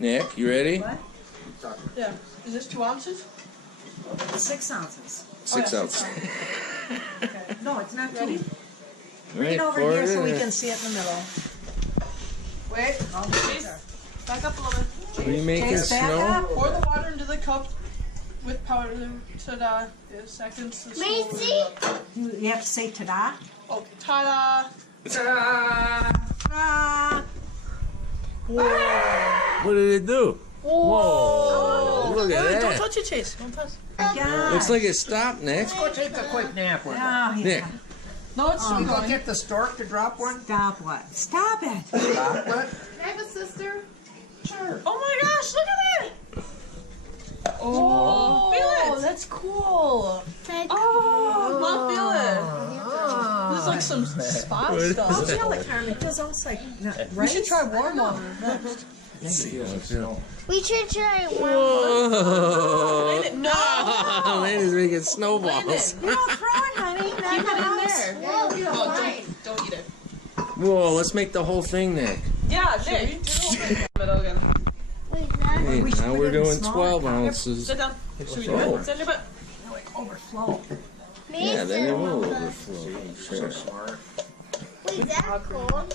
Nick, you ready? What? Yeah. Is this 2 ounces? 6 ounces. 6 ounces. Okay. No, it's not Ready? 2. Right, Bring it over pour here it so we in. can see it in the middle. Wait. Oh, Please. Back up a little bit. What are you making, Chase, back snow? up. Pour the water into the cup with powder ta-da. 2 seconds. To Macy? You have to say ta-da. Oh, ta-da! Ta-da. What did it do? Whoa! Look at Don't that. touch it, Chase. Don't touch. Yeah. Looks like it stopped, Nick. Go take a quick nap with it. Oh, yeah. Nick. No, it's still Go going. get the stork to drop one. Stop what? Stop it. Stop it. Can I have a sister? Sure. Oh my gosh, look at it! Oh, feel it! That's cool. Oh, Mom, feel it. This is like some spa What is stuff. I'll feel it, Carmen. It feels almost like We rice. should try warm water. Let's see how it feels. We should try one. Whoa! No! Landon's making snowballs. You don't throw it, honey. Keep it in there. Whoa, you're No, fine. don't eat it. Whoa, let's make the whole thing, Nick. Yeah, Nick. Middle again. Wait, that? Hey, we should now put we're it in doing smaller 12 cups. ounces. Sit down. Should we do Oh. it? Sit your butt. Overflow. Yeah, then it will Mason. overflow. I'm sure. Smart. Wait, that's cold.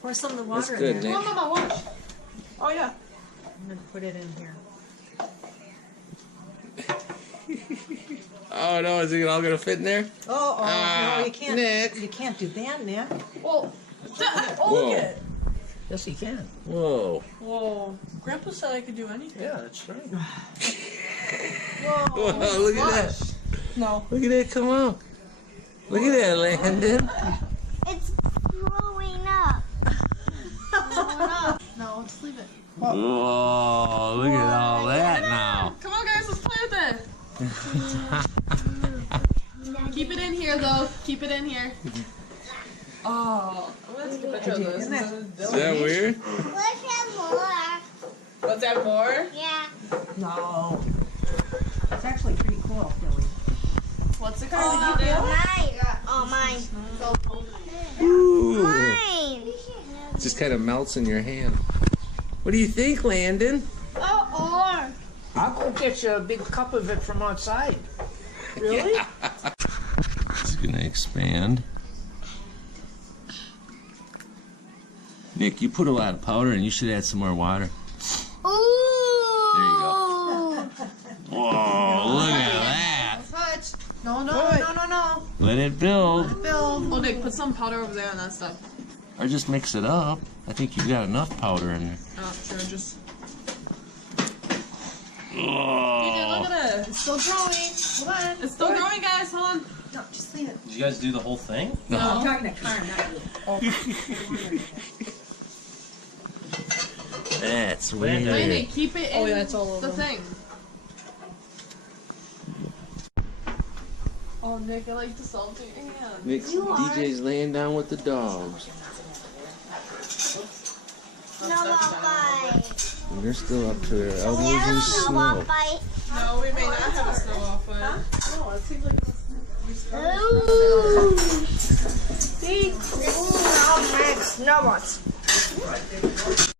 Pour some of the That's water good, in there. Nick. Mama, watch. Oh, yeah. I'm going to put it in here. Oh no, is it all gonna fit in there? Oh, Ah, no, you can't. Nick. You can't do that, Nick. Whoa. Oh, Whoa. look at it. Yes, he can. Whoa. Whoa. Grandpa said I could do anything. Yeah, that's right. Whoa, look at that. No. Look at that come out. Look at that, Landon. It's growing up. No, just leave it. Whoa, look at all that now. Come on, guys, let's play with it. Keep it in here, though. Keep it in here. Oh, I'm gonna take a picture of this. Isn't it? Is that weird? Let's have more. Let's add more. Yeah. No. It's actually pretty cool, Billy. What's it Oh, called? Did you do? mine. Oh, mine. Ooh. Mine. It just kind of melts in your hand. What do you think, Landon? Oh, I'll go get you a big cup of it from outside. Really? It's gonna expand. Nick, you put a lot of powder and you should add some more water. Ooh. There you go. Whoa, look at that. Touch. No, no. Let it build. Bill. Oh, Nick, put some powder over there on that stuff. Or just mix it up. I think you've got enough powder in there. Oh, sure, just. Whoa. Look at it. It's still growing. Hold on. It's still growing, guys. Hold on. No, just leave it. Did you guys do the whole thing? I'm No. talking to Carmen, not you. That's Landon. weird. Landon, keep it in Oh, yeah, it's all over. the thing. Oh, Nick, I like the salt in your hand. Nick's DJ's laying down with the dogs. Snowball fight. And they're still up to their elbows We have in a snowball snow. fight. No, we may not have a snowball fight. No, it seems like Ooh. Big. Ooh, I'll make snowballs.